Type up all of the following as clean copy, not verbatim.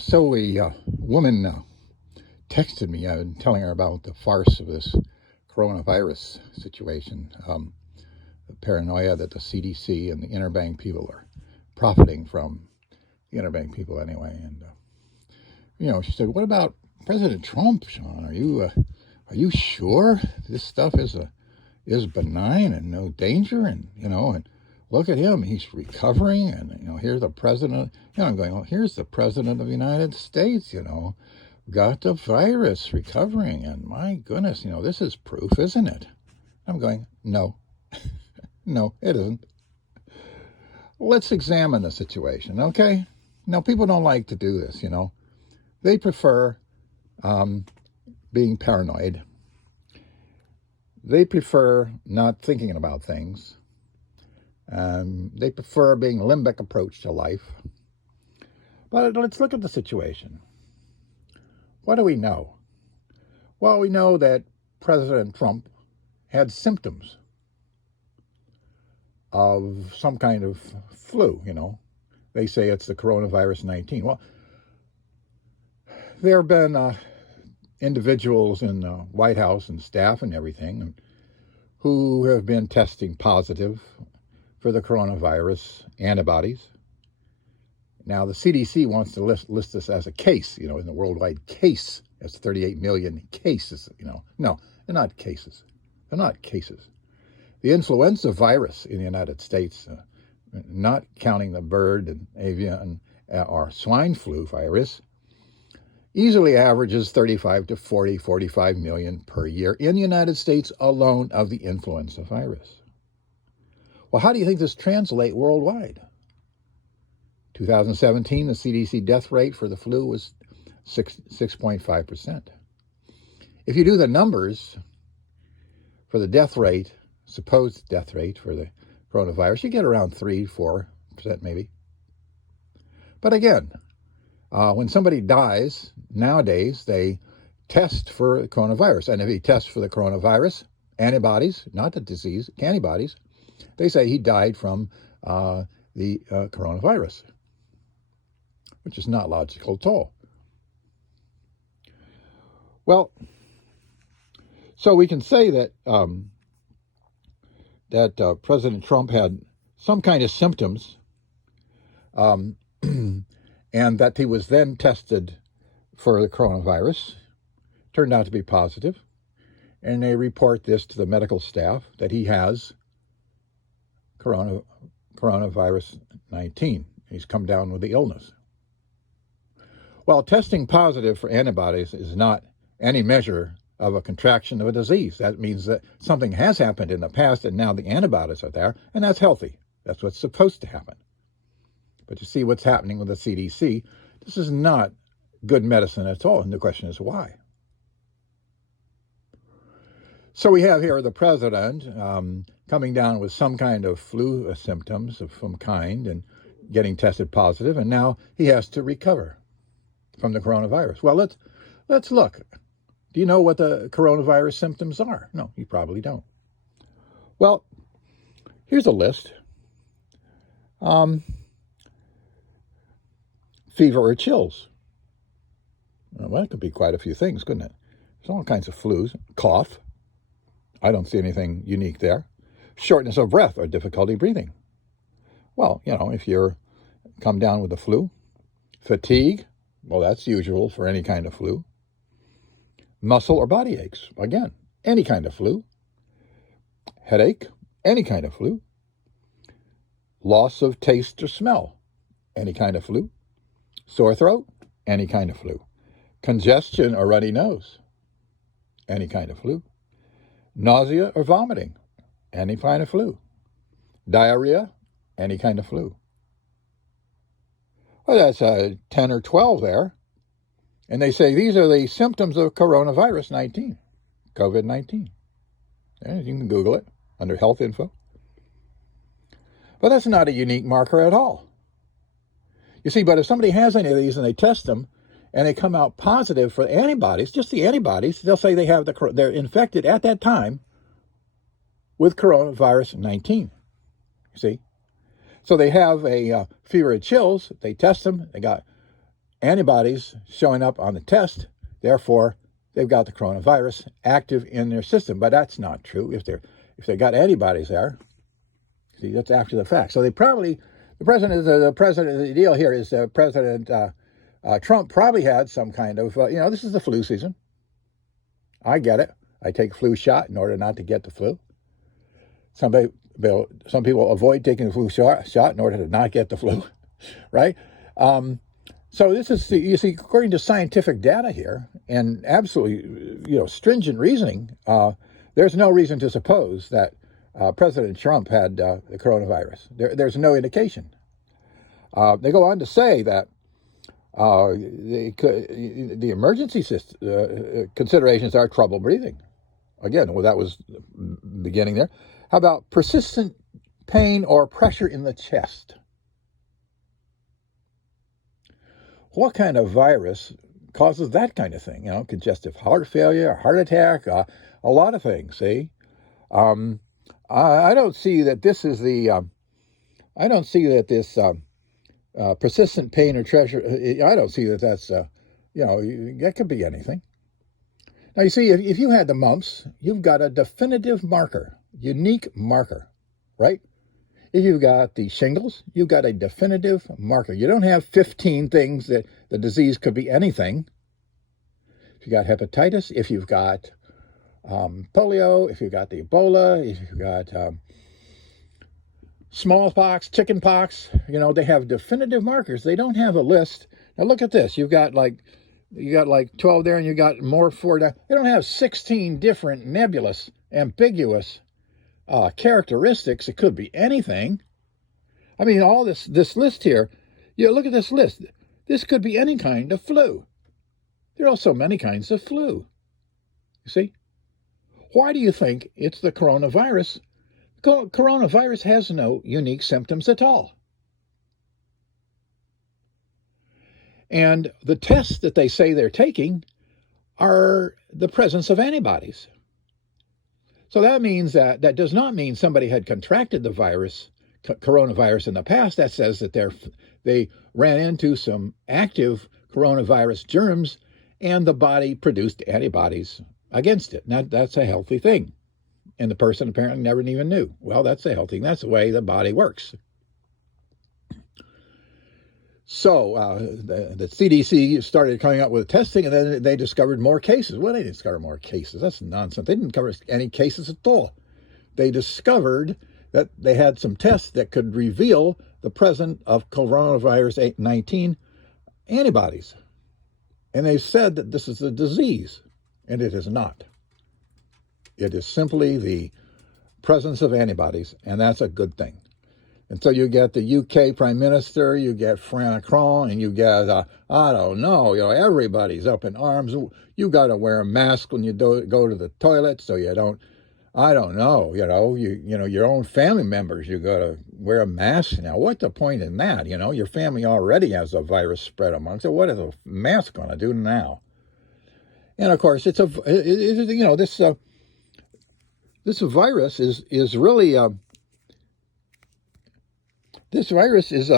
So a woman texted me, telling her about the farce of this coronavirus situation, the paranoia that the CDC and the interbank people are profiting from, the interbank people anyway. And she said, "What about President Trump, Sean? Are you sure this stuff is benign and no danger? And look at him, he's recovering, and here's the president. I'm going, well, here's the president of the United States, got the virus, recovering, and my goodness, this is proof, isn't it?" I'm going, no, no, it isn't. Let's examine the situation, okay? Now, people don't like to do this, They prefer being paranoid. They prefer not thinking about things. They prefer being limbic approach to life. But let's look at the situation. What do we know? Well, we know that President Trump had symptoms of some kind of flu, They say it's the coronavirus 19. Well, there have been individuals in the White House and staff and everything who have been testing positive for the coronavirus antibodies. Now, the CDC wants to list this as a case, in the worldwide case. That's 38 million cases, No, they're not cases. They're not cases. The influenza virus in the United States, not counting the bird and avian or swine flu virus, easily averages 35 to 40, 45 million per year in the United States alone of the influenza virus. Well, how do you think this translates worldwide? 2017, the CDC death rate for the flu was 6.5%. If you do the numbers for the death rate, supposed death rate for the coronavirus, you get around 3-4% maybe. But again, when somebody dies, nowadays, they test for the coronavirus. And if he tests for the coronavirus, antibodies, not the disease, antibodies, they say he died from the coronavirus, which is not logical at all. Well, so we can say that President Trump had some kind of symptoms, and that he was then tested for the coronavirus, turned out to be positive, and they report this to the medical staff that he has coronavirus 19. He's come down with the illness. Well, testing positive for antibodies is not any measure of a contraction of a disease. That means that something has happened in the past and now the antibodies are there, and that's healthy. That's what's supposed to happen. But you see what's happening with the CDC. This is not good medicine at all, and the question is why. So we have here the president coming down with some kind of flu symptoms of some kind and getting tested positive, and now he has to recover from the coronavirus. Well, let's look. Do you know what the coronavirus symptoms are? No, you probably don't. Well, here's a list. Fever or chills. Well, that could be quite a few things, couldn't it? There's all kinds of flus. Cough. I don't see anything unique there. Shortness of breath or difficulty breathing. Well, if you're come down with the flu. Fatigue. Well, that's usual for any kind of flu. Muscle or body aches. Again, any kind of flu. Headache. Any kind of flu. Loss of taste or smell. Any kind of flu. Sore throat. Any kind of flu. Congestion or runny nose. Any kind of flu. Nausea or vomiting. Any kind of flu. Diarrhea. Any kind of flu. Well, that's 10 or 12 there. And they say these are the symptoms of coronavirus 19, COVID-19. And you can Google it under health info. But that's not a unique marker at all. You see, but if somebody has any of these and they test them and they come out positive for antibodies, just the antibodies, they'll say they're infected at that time with coronavirus 19. You see? So they have a fever and chills. They test them. They got antibodies showing up on the test, therefore they've got the coronavirus active in their system. But that's not true. If they got antibodies there, see, that's after the fact. So they probably, the deal here is President Trump probably had some kind of, this is the flu season. I get it. I take flu shot in order not to get the flu. Some people avoid taking the flu shot in order to not get the flu, right? So this is, you see, according to scientific data here and absolutely, stringent reasoning, there's no reason to suppose that President Trump had the coronavirus. There's no indication. They go on to say that the emergency considerations are trouble breathing. Again, well, that was beginning there. How about persistent pain or pressure in the chest? What kind of virus causes that kind of thing? Congestive heart failure, heart attack, a lot of things, see? I don't see that this is persistent pain or pressure. I don't see that that's, that could be anything. Now, you see, if you had the mumps, you've got a definitive marker, unique marker, right? If you've got the shingles, you've got a definitive marker. You don't have 15 things that the disease could be anything. If you've got hepatitis, if you've got polio, if you've got the Ebola, if you've got smallpox, chickenpox, they have definitive markers. They don't have a list. Now look at this. You got like 12 there, and you got more 4 down. They don't have 16 different nebulous, ambiguous characteristics. It could be anything. I mean, all this list here, look at this list. This could be any kind of flu. There are so many kinds of flu. You see? Why do you think it's the coronavirus? Coronavirus has no unique symptoms at all. And the tests that they say they're taking are the presence of antibodies. So that means that does not mean somebody had contracted the coronavirus in the past. That says that they ran into some active coronavirus germs and the body produced antibodies against it. Now, that's a healthy thing. And the person apparently never even knew. Well, that's a healthy thing. That's the way the body works. So the CDC started coming up with testing, and then they discovered more cases. Well, they didn't discover more cases. That's nonsense. They didn't cover any cases at all. They discovered that they had some tests that could reveal the presence of coronavirus 19 antibodies. And they said that this is a disease, and it is not. It is simply the presence of antibodies, and that's a good thing. And so you get the UK Prime Minister, you get Macron, and you get, I don't know, everybody's up in arms. You got to wear a mask when you go to the toilet so you don't, I don't know, your own family members, you got to wear a mask now. What's the point in that? Your family already has a virus spread amongst it. What is a mask going to do now? And of course, this virus is really this virus is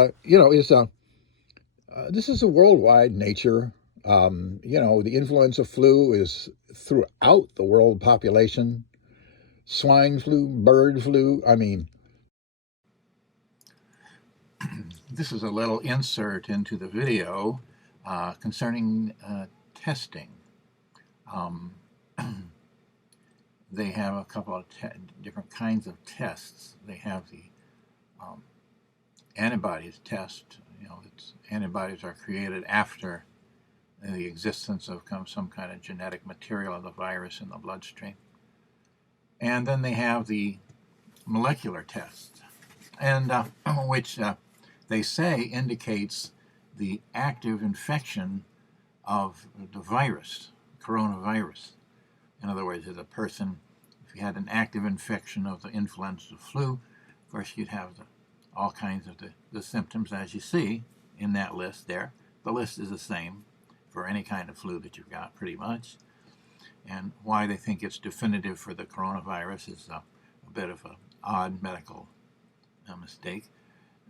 this is a worldwide nature. The influenza flu is throughout the world population. Swine flu, bird flu. I mean, this is a little insert into the video concerning testing. They have a couple of different kinds of tests. They have the antibodies test. Antibodies are created after the existence of some kind of genetic material of the virus in the bloodstream. And then they have the molecular test, and which they say indicates the active infection of the virus, coronavirus. In other words, if you had an active infection of the influenza flu, of course you'd have all kinds of the symptoms as you see in that list there. The list is the same for any kind of flu that you've got, pretty much. And why they think it's definitive for the coronavirus is a bit of an odd medical mistake.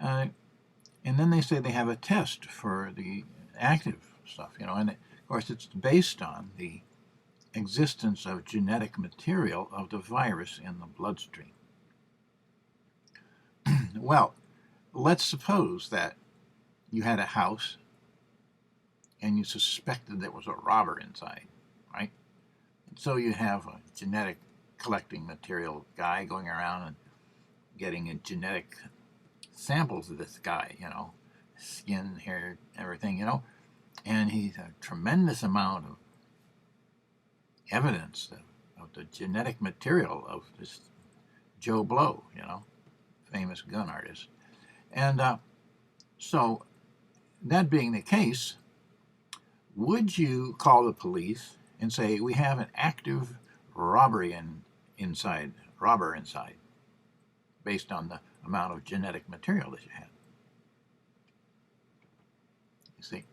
And then they say they have a test for the active stuff, and of course it's based on the existence of genetic material of the virus in the bloodstream. Well, let's suppose that you had a house and you suspected there was a robber inside, right? And so you have a genetic collecting material guy going around and getting a genetic samples of this guy, skin, hair, everything, and he's a tremendous amount of evidence of the genetic material of this Joe Blow, famous gun artist. And so, that being the case, would you call the police and say, we have an active robber inside, based on the amount of genetic material that you had? You see?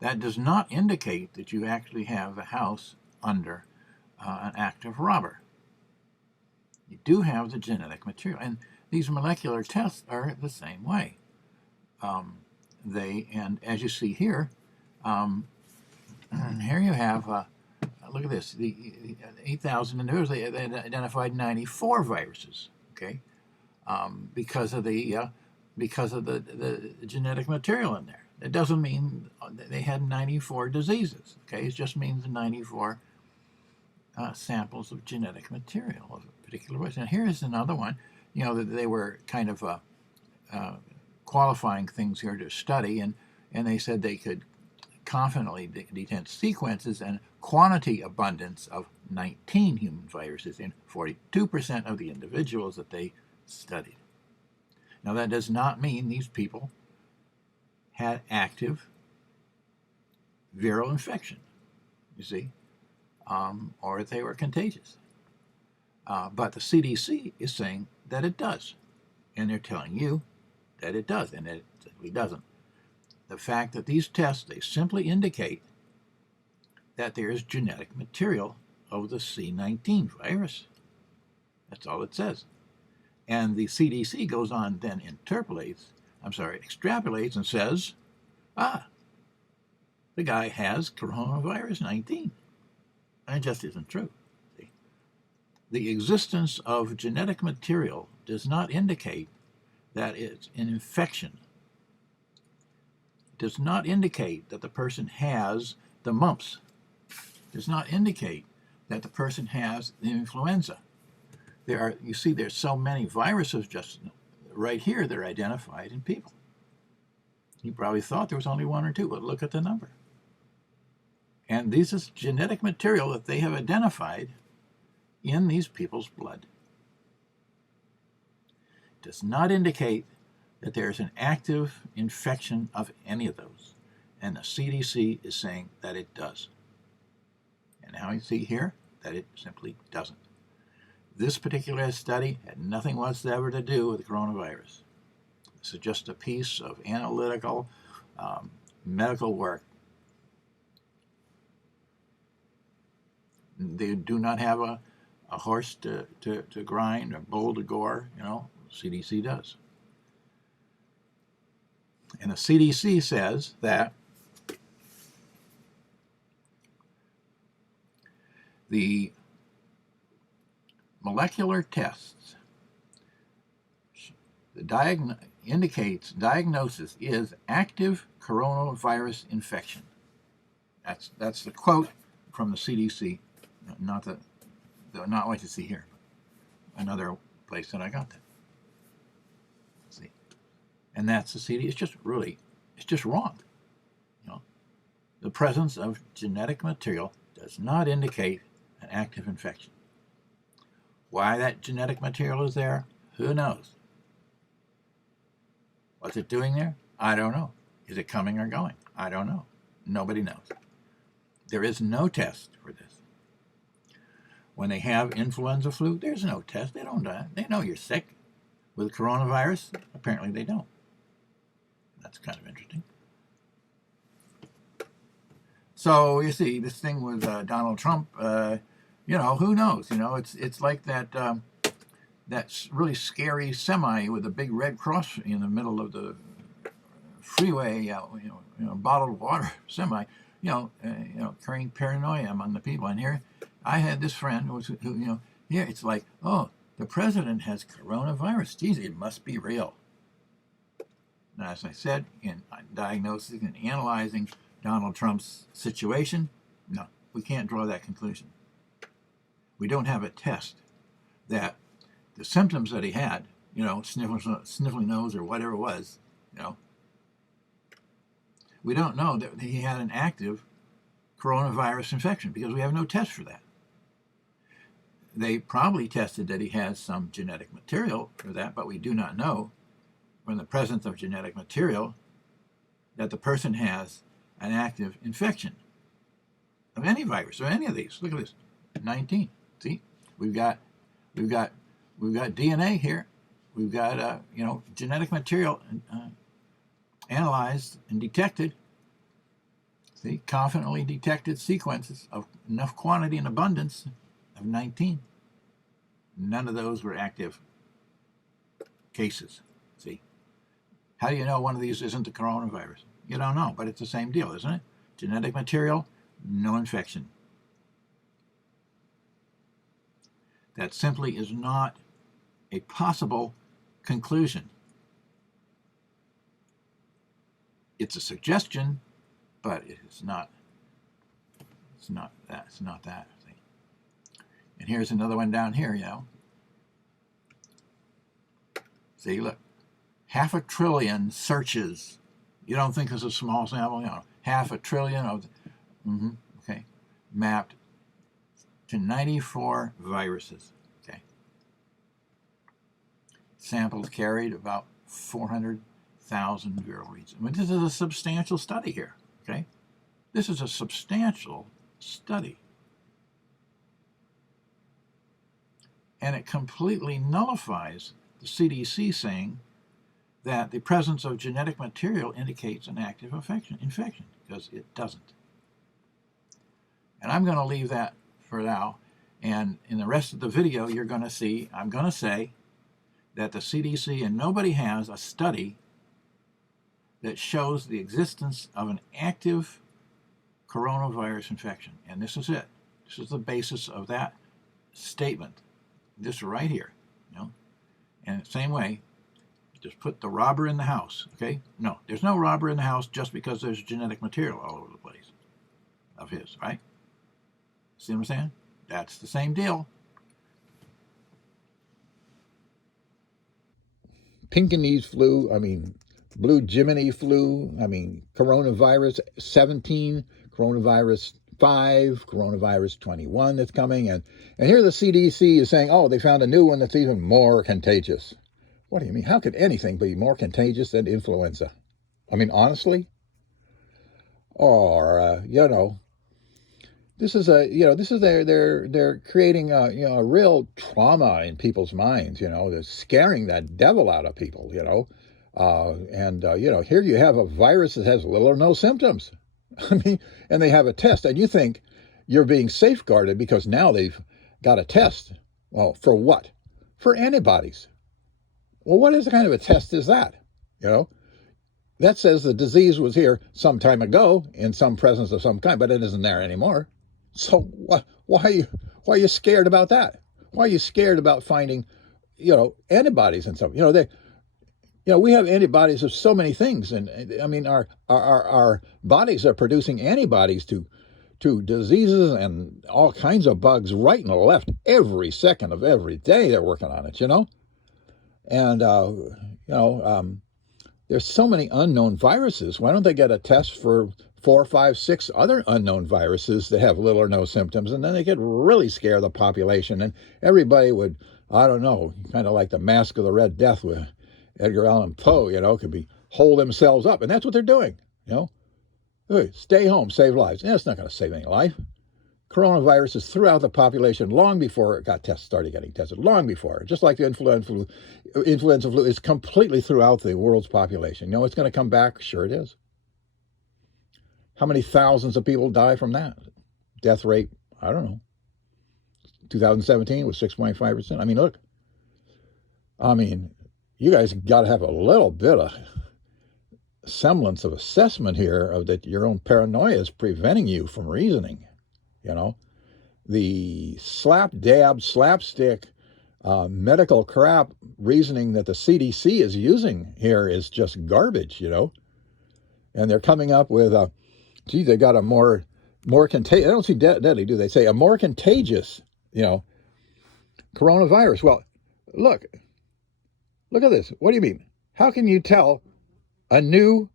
That does not indicate that you actually have a house under an active robber. You do have the genetic material, and these molecular tests are the same way. And as you see here, here you have, look at this, the 8,000 individuals, they identified 94 viruses, okay, because of the genetic material in there. It doesn't mean they had 94 diseases, okay? It just means 94 samples of genetic material of a particular race. And here's another one, that they were kind of qualifying things here to study, and they said they could confidently detect sequences and quantity abundance of 19 human viruses in 42% of the individuals that they studied. Now, that does not mean these people had active viral infection, you see, or they were contagious. But the CDC is saying that it does, and they're telling you that it does, and it simply doesn't. The fact that these tests, they simply indicate that there is genetic material of the C-19 virus. That's all it says. And the CDC goes on then extrapolates and says, the guy has coronavirus 19. And it just isn't true. See? The existence of genetic material does not indicate that it's an infection. It does not indicate that the person has the mumps. It does not indicate that the person has the influenza. There's so many viruses just right here that are identified in people. You probably thought there was only one or two, but look at the number. And this is genetic material that they have identified in these people's blood. It does not indicate that there's an active infection of any of those. And the CDC is saying that it does. And now you see here that it simply doesn't. This particular study had nothing whatsoever to do with the coronavirus. This is just a piece of analytical medical work. They do not have a horse to grind, a bull to gore, CDC does. And the CDC says that the molecular tests indicates diagnosis is active coronavirus infection. That's the quote from the CDC, not what you see here. Another place that I got that. See, and that's the CDC. It's just wrong. The presence of genetic material does not indicate an active infection. Why that genetic material is there, who knows? What's it doing there? I don't know. Is it coming or going? I don't know. Nobody knows. There is no test for this. When they have influenza flu, there's no test. They don't die. They know you're sick. With coronavirus, apparently they don't. That's kind of interesting. So you see, this thing with Donald Trump, who knows? It's like that really scary semi with a big red cross in the middle of the freeway, bottled water semi, carrying paranoia among the people. And here, I had this friend who it's like, oh, the president has coronavirus. Geez, it must be real. And as I said, in diagnosing and analyzing Donald Trump's situation, no, we can't draw that conclusion. We don't have a test that the symptoms that he had, sniffling nose or whatever it was, we don't know that he had an active coronavirus infection because we have no test for that. They probably tested that he has some genetic material for that, but we do not know, in the presence of genetic material, that the person has an active infection of any virus, or any of these. Look at this, 19. See, we've got DNA here. We've got genetic material analyzed and detected. See, confidently detected sequences of enough quantity and abundance of 19. None of those were active cases. See, how do you know one of these isn't the coronavirus? You don't know, but it's the same deal, isn't it? Genetic material, no infection. That simply is not a possible conclusion. It's a suggestion, but it's not. It's not that. It's not that. See? And here's another one down here. See, look, 500 billion searches. You don't think it's a small sample? 500 billion of, okay, mapped to 94 viruses. Okay, samples carried about 400,000 viral reads. I mean, this is a substantial study here. Okay, this is a substantial study, and it completely nullifies the CDC saying that the presence of genetic material indicates an active infection, because it doesn't. And I'm going to leave that for now. And in the rest of the video, you're going to see, I'm going to say that the CDC and nobody has a study that shows the existence of an active coronavirus infection. And this is it. This is the basis of that statement. This right here. And the same way, just put the robber in the house, okay? No, there's no robber in the house just because there's genetic material all over the place of his, right? See what I'm saying? That's the same deal. Pinkanese flu, blue Jiminy flu, coronavirus 17, coronavirus 5, coronavirus 21 that's coming. And here the CDC is saying, oh, they found a new one that's even more contagious. What do you mean? How could anything be more contagious than influenza? Honestly? Or, this is they're creating a real trauma in people's minds, they're scaring that devil out of people, here you have a virus that has little or no symptoms. And they have a test, and you think you're being safeguarded because now they've got a test. Well, for what? For antibodies. Well, what is kind of a test is that? That says the disease was here some time ago in some presence of some kind, but it isn't there anymore. So why are you scared about that? Why are you scared about finding, antibodies and stuff? We have antibodies of so many things, and our bodies are producing antibodies to diseases and all kinds of bugs right and left every second of every day. They're working on it, and there's so many unknown viruses. Why don't they get a test for 4, 5, 6 other unknown viruses that have little or no symptoms, and then they could really scare the population, and everybody would, I don't know, kind of like the Mask of the Red Death with Edgar Allan Poe, could hold themselves up, and that's what they're doing, Hey, stay home, save lives. It's not going to save any life. Coronavirus is throughout the population long before it started getting tested, long before. Just like the influenza flu is completely throughout the world's population. It's going to come back? Sure it is. How many thousands of people die from that? Death rate, I don't know. 2017 was 6.5%. Look. You guys got to have a little bit of semblance of assessment here of that your own paranoia is preventing you from reasoning. The slapstick medical crap reasoning that the CDC is using here is just garbage, And they're coming up with they got a more contagious. I don't see deadly, do they? Say a more contagious, coronavirus. Well, look at this. What do you mean? How can you tell a new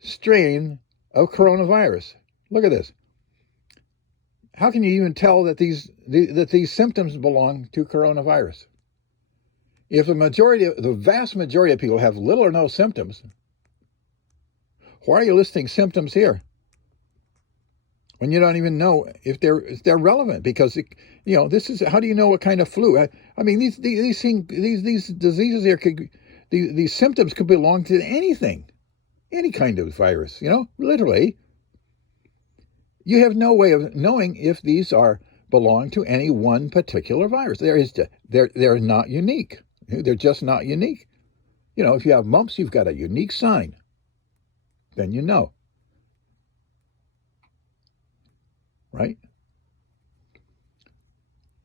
strain of coronavirus? Look at this. How can you even tell that these symptoms belong to coronavirus? If the vast majority of people have little or no symptoms, why are you listing symptoms here when you don't even know if they're relevant? Because this is, how do you know what kind of flu? I mean, these diseases here these symptoms could belong to anything, any kind of virus. Literally. You have no way of knowing if these belong to any one particular virus. They're not unique. They're just not unique. If you have mumps, you've got a unique sign. Then you know. Right?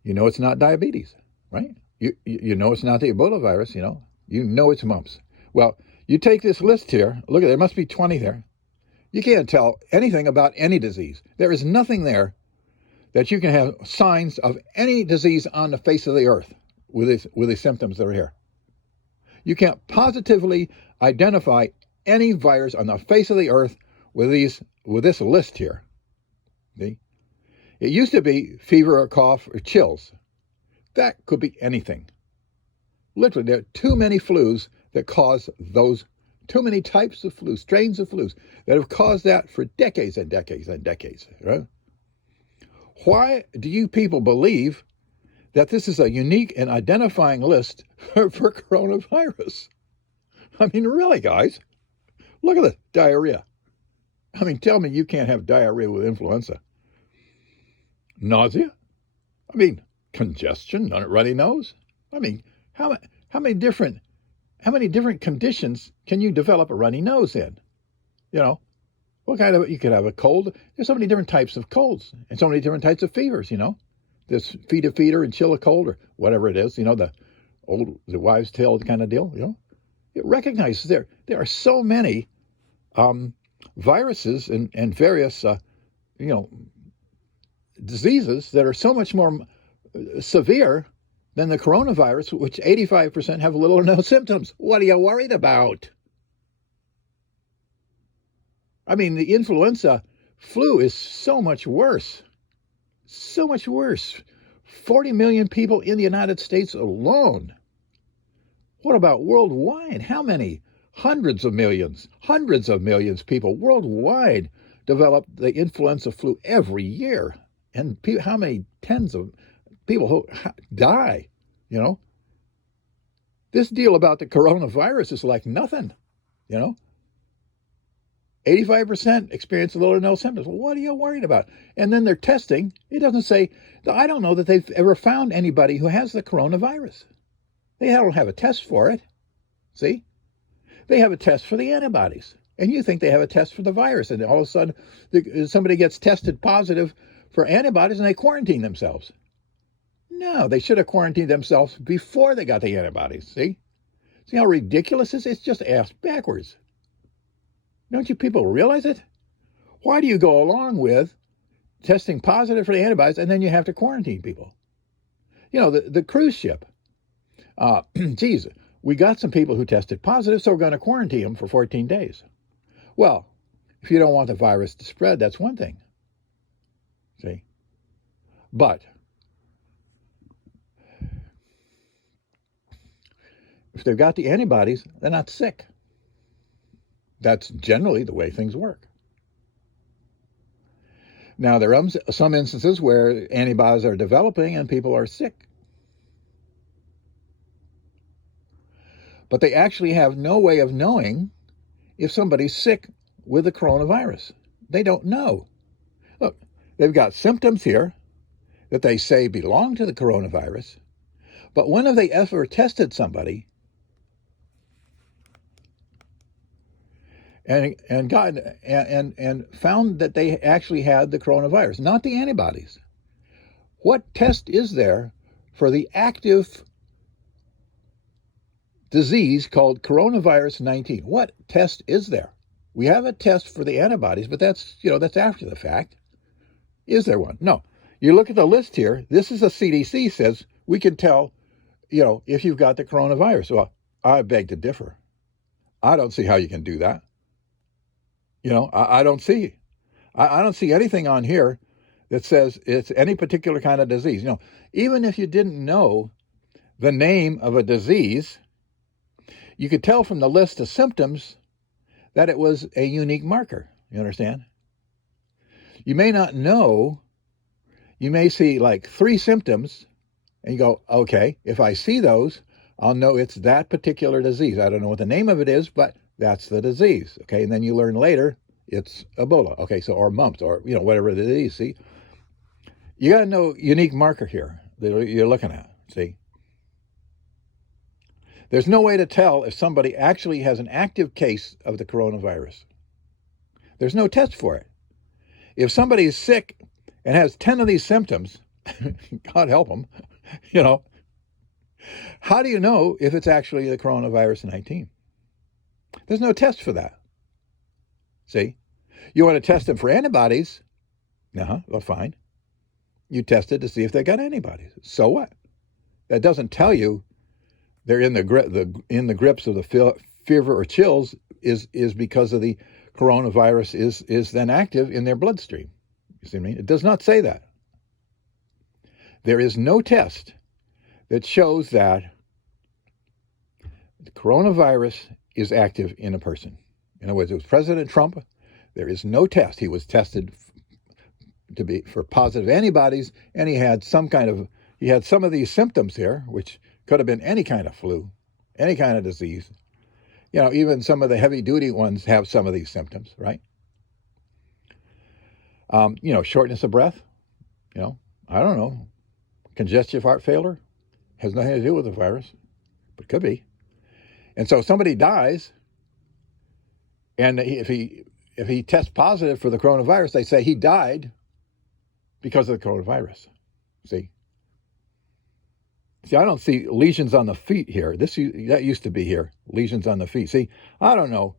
You know it's not diabetes, right? You know it's not the Ebola virus, You know it's mumps. Well, you take this list here. Look, there must be 20 there. You can't tell anything about any disease. There is nothing there that you can have signs of any disease on the face of the earth with the symptoms that are here. You can't positively identify any virus on the face of the earth with this list here. See? It used to be fever or cough or chills. That could be anything. Literally, there are too many flus that cause those. Too many types of flu, strains of flus that have caused that for decades and decades and decades. Right? Why do you people believe that this is a unique and identifying list for coronavirus? I mean, really, guys, look at this diarrhea. I mean, tell me you can't have diarrhea with influenza. Nausea? I mean, congestion, runny nose? I mean, how many different conditions can you develop a runny nose in? What kind of, you could have a cold. There's so many different types of colds and so many different types of fevers, This feeder and chill a cold or whatever it is, the wives' tale kind of deal, It recognizes there are so many viruses and various, diseases that are so much more severe than the coronavirus, which 85% have little or no symptoms. What are you worried about? I mean, the influenza flu is so much worse. So much worse. 40 million people in the United States alone. What about worldwide? How many? Hundreds of millions of people worldwide develop the influenza flu every year. And how many tens of people who die, This deal about the coronavirus is like nothing, 85% experience little or no symptoms. Well, what are you worried about? And then they're testing. It doesn't say, I don't know that they've ever found anybody who has the coronavirus. They don't have a test for it. See? They have a test for the antibodies. And you think they have a test for the virus. And all of a sudden, somebody gets tested positive for antibodies and they quarantine themselves. No, they should have quarantined themselves before they got the antibodies. See how ridiculous this is? It's just ass backwards. Don't you people realize it? Why do you go along with testing positive for the antibodies and then you have to quarantine people? The cruise ship. Geez, we got some people who tested positive, so we're going to quarantine them for 14 days. Well, if you don't want the virus to spread, that's one thing. See? But if they've got the antibodies, they're not sick. That's generally the way things work. Now, there are some instances where antibodies are developing and people are sick. But they actually have no way of knowing if somebody's sick with the coronavirus. They don't know. Look, they've got symptoms here that they say belong to the coronavirus, but when have they ever tested somebody and got and found that they actually had the coronavirus, not the antibodies. What test is there for the active disease called coronavirus 19? What test is there? We have a test for the antibodies, but that's after the fact. Is there one? No. You look at the list here. This is a CDC says we can tell, if you've got the coronavirus. Well, I beg to differ. I don't see how you can do that. I don't see. I don't see anything on here that says it's any particular kind of disease. Even if you didn't know the name of a disease, you could tell from the list of symptoms that it was a unique marker. You understand? You may not know. You may see like 3 symptoms, and you go, okay, if I see those, I'll know it's that particular disease. I don't know what the name of it is, but that's the disease. Okay, and then you learn later it's Ebola. Okay, so or mumps or whatever the disease. See, you got to know unique marker here that you're looking at. See, there's no way to tell if somebody actually has an active case of the coronavirus. There's no test for it. If somebody is sick and has 10 of these symptoms, God help them, how do you know if it's actually the coronavirus 19? There's no test for that. See? You want to test them for antibodies? Well, fine. You test it to see if they got antibodies. So what? That doesn't tell you they're in the grips of the fever or chills is because of the coronavirus is then active in their bloodstream. You see what I mean? It does not say that. There is no test that shows that the coronavirus is active in a person. In other words, it was President Trump. There is no test. He was tested for positive antibodies, and he had some of these symptoms here, which could have been any kind of flu, any kind of disease. Even some of the heavy-duty ones have some of these symptoms, right? Shortness of breath, I don't know. Congestive heart failure has nothing to do with the virus, but could be. And so somebody dies, and if he tests positive for the coronavirus, they say he died because of the coronavirus. See, I don't see lesions on the feet here. That used to be here, lesions on the feet. See, I don't know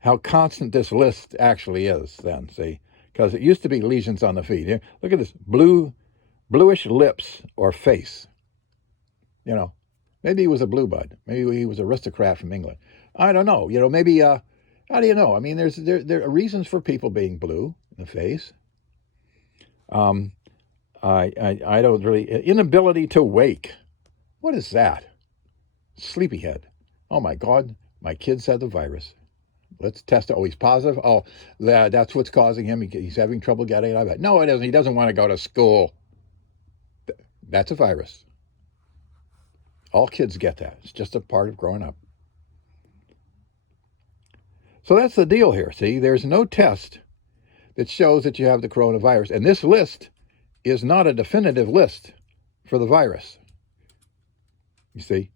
how constant this list actually is then, see, because it used to be lesions on the feet. Here, look at this bluish lips or face. Maybe he was a blue bud. Maybe he was an aristocrat from England. I don't know. Maybe, how do you know? I mean, there are reasons for people being blue in the face. I don't really, inability to wake. What is that? Sleepyhead. Oh my God, my kids had the virus. Let's test it. Oh, he's positive. Oh, that's what's causing him. He's having trouble getting out of bed. No, it isn't. He doesn't want to go to school. That's a virus. All kids get that. It's just a part of growing up. So that's the deal here. See, there's no test that shows that you have the coronavirus. And this list is not a definitive list for the virus. You see,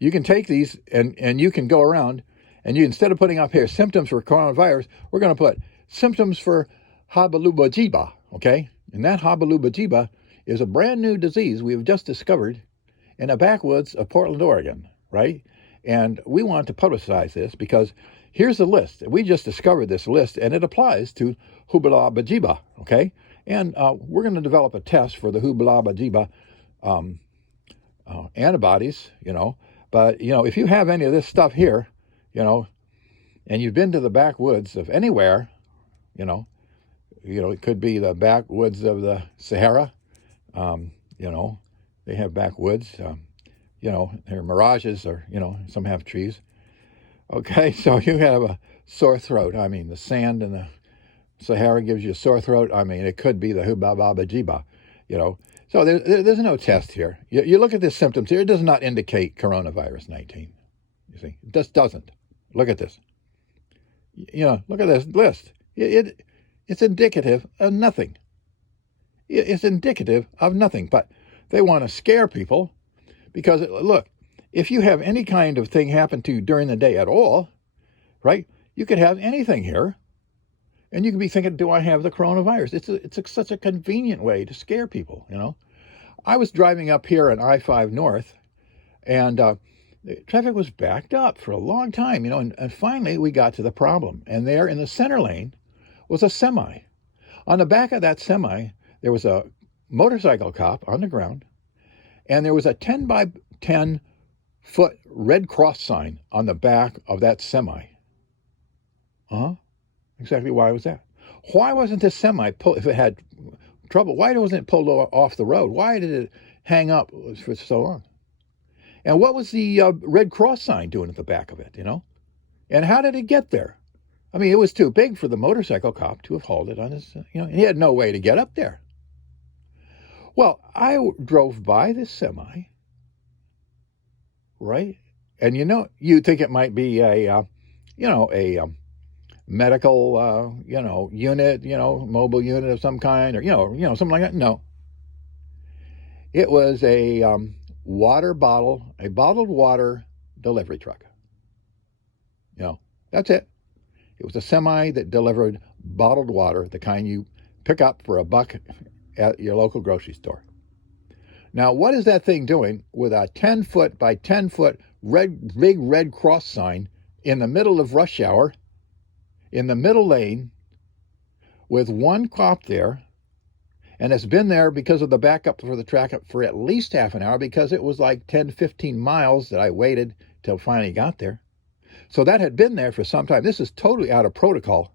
you can take these and you can go around and you, instead of putting up here symptoms for coronavirus, we're going to put symptoms for habalubajiba, okay? And that habalubajiba is a brand new disease we have just discovered in the backwoods of Portland, Oregon, right? And we want to publicize this because here's the list. We just discovered this list, and it applies to hubalabajiba, okay? And we're going to develop a test for the hubalabajiba antibodies, But, if you have any of this stuff here, and you've been to the backwoods of anywhere, it could be the backwoods of the Sahara, they have backwoods, their mirages or, some have trees. Okay, so you have a sore throat. I mean, the sand in the Sahara gives you a sore throat. I mean, it could be the hubalabajiba, So there's no test here. You look at the symptoms here, it does not indicate coronavirus 19. You see, it just doesn't. Look at this. Look at this list. It's indicative of nothing. It's indicative of nothing, but they want to scare people because, look, if you have any kind of thing happen to you during the day at all, right, You could have anything here, and you could be thinking, do I have the coronavirus? It's such a convenient way to scare people, you know. I was driving up here on I-5 North, and the traffic was backed up for a long time, you know, and finally we got to the problem. And there in the center lane was a semi. On the back of that semi, there was a motorcycle cop on the ground, and there was a 10 by 10 foot Red Cross sign on the back of that semi. Exactly why was that? Why wasn't this semi pulled, if it had trouble, why wasn't it pulled off the road? Why did it hang up for so long? And what was the Red Cross sign doing at the back of it, you know? And how did it get there? I mean, it was too big for the motorcycle cop to have hauled it on his, you know, and he had no way to get up there. Well, I drove by this semi, right? And you know, you think it might be a medical, unit, mobile unit of some kind, or something like that. No, it was a bottled water delivery truck. That's it. It was a semi that delivered bottled water, the kind you pick up for $1 at your local grocery store. Now, what is that thing doing with a 10 foot by 10 foot big Red Cross sign in the middle of rush hour, in the middle lane, with one cop there? And it's been there because of the backup for the track for at least half an hour, because it was like 10, 15 miles that I waited till finally got there. So that had been there for some time. This is totally out of protocol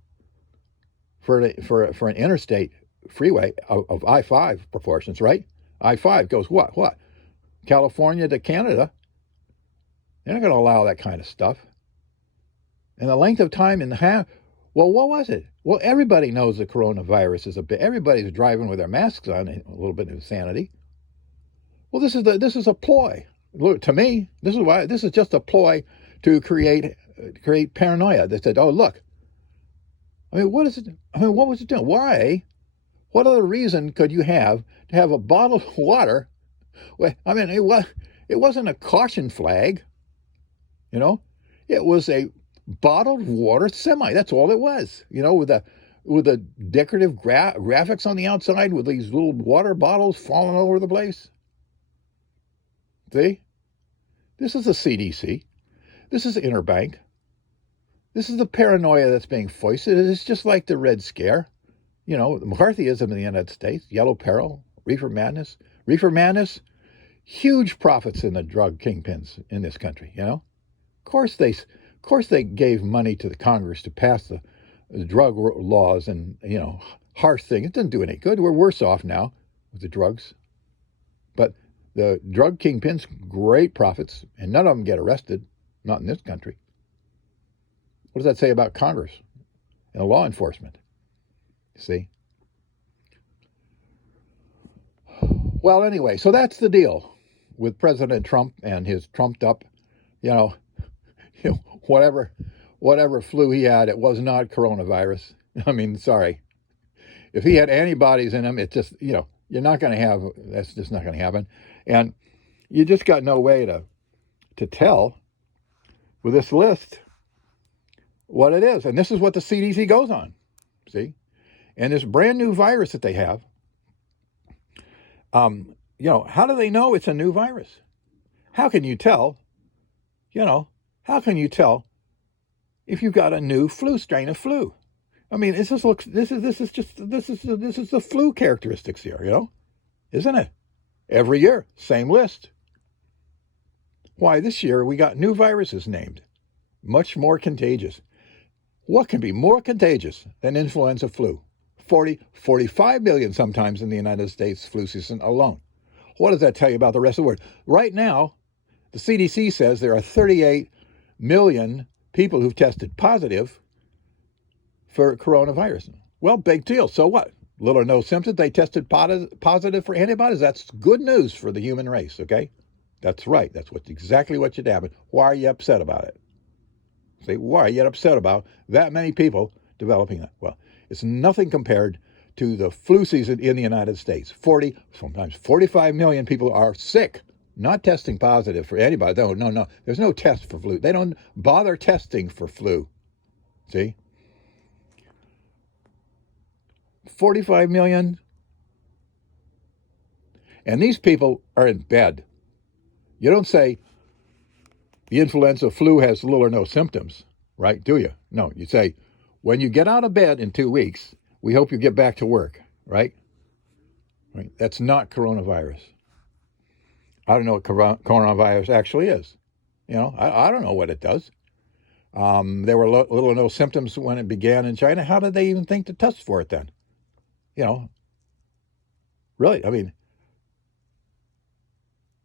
for an interstate freeway of I-5 proportions, right? I-5 goes what? California to Canada. They're not going to allow that kind of stuff. And the length of time in the half, well, what was it? Well, everybody knows the coronavirus is everybody's driving with their masks on, a little bit of insanity. Well, this is a ploy. Look, to me, this is just a ploy to create paranoia. They said, oh, look. I mean, what is it? I mean, what was it doing? Why? What other reason could you have to have a bottle of water? Well, I mean, it wasn't a caution flag, It was a bottled water semi. That's all it was, with the decorative graphics on the outside with these little water bottles falling all over the place. See? This is the CDC. This is Interbank. This is the paranoia that's being foisted. It's just like the Red Scare. The McCarthyism in the United States, Yellow Peril, Reefer Madness. Reefer Madness, huge profits in the drug kingpins in this country, Of course they gave money to the Congress to pass the drug laws and, harsh things. It doesn't do any good. We're worse off now with the drugs. But the drug kingpins, great profits, and none of them get arrested, not in this country. What does that say about Congress and law enforcement? See? Well, anyway, so that's the deal with President Trump and his trumped up, whatever flu he had. It was not coronavirus. I mean, sorry. If he had antibodies in him, it just, you're not going to have, that's just not going to happen. And you just got no way to tell with this list what it is. And this is what the CDC goes on, see? And this brand new virus that they have, how do they know it's a new virus? How can you tell, how can you tell if you've got a new strain of flu? I mean, this is the flu characteristics here, isn't it? Every year, same list. Why, this year we got new viruses named, much more contagious. What can be more contagious than influenza flu? 45 million sometimes in the United States flu season alone. What does that tell you about the rest of the world? Right now, the CDC says there are 38 million people who've tested positive for coronavirus. Well, big deal. So what? Little or no symptoms. They tested positive for antibodies. That's good news for the human race, okay? That's right. That's exactly what should happen. Why are you upset about it? See, why are you upset about that many people developing that? Well, it's nothing compared to the flu season in the United States. 40, sometimes 45 million people are sick, not testing positive for antibodies. No. There's no test for flu. They don't bother testing for flu. See? 45 million. And these people are in bed. You don't say the influenza flu has little or no symptoms, right? Do you? No, you say, when you get out of bed in 2 weeks, we hope you get back to work, right? Right? That's not coronavirus. I don't know what coronavirus actually is. I don't know what it does. There were little or no symptoms when it began in China. How did they even think to test for it then? Really, I mean,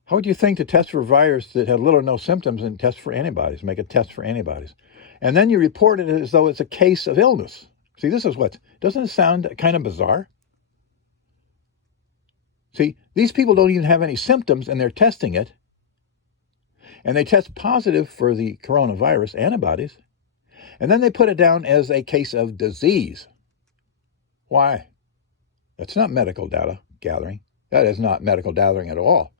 how would you think to test for a virus that had little or no symptoms and test for antibodies, make a test for antibodies? And then you report it as though it's a case of illness. See, this is doesn't it sound kind of bizarre? See, these people don't even have any symptoms and they're testing it. And they test positive for the coronavirus antibodies. And then they put it down as a case of disease. Why? That's not medical data gathering. That is not medical gathering at all.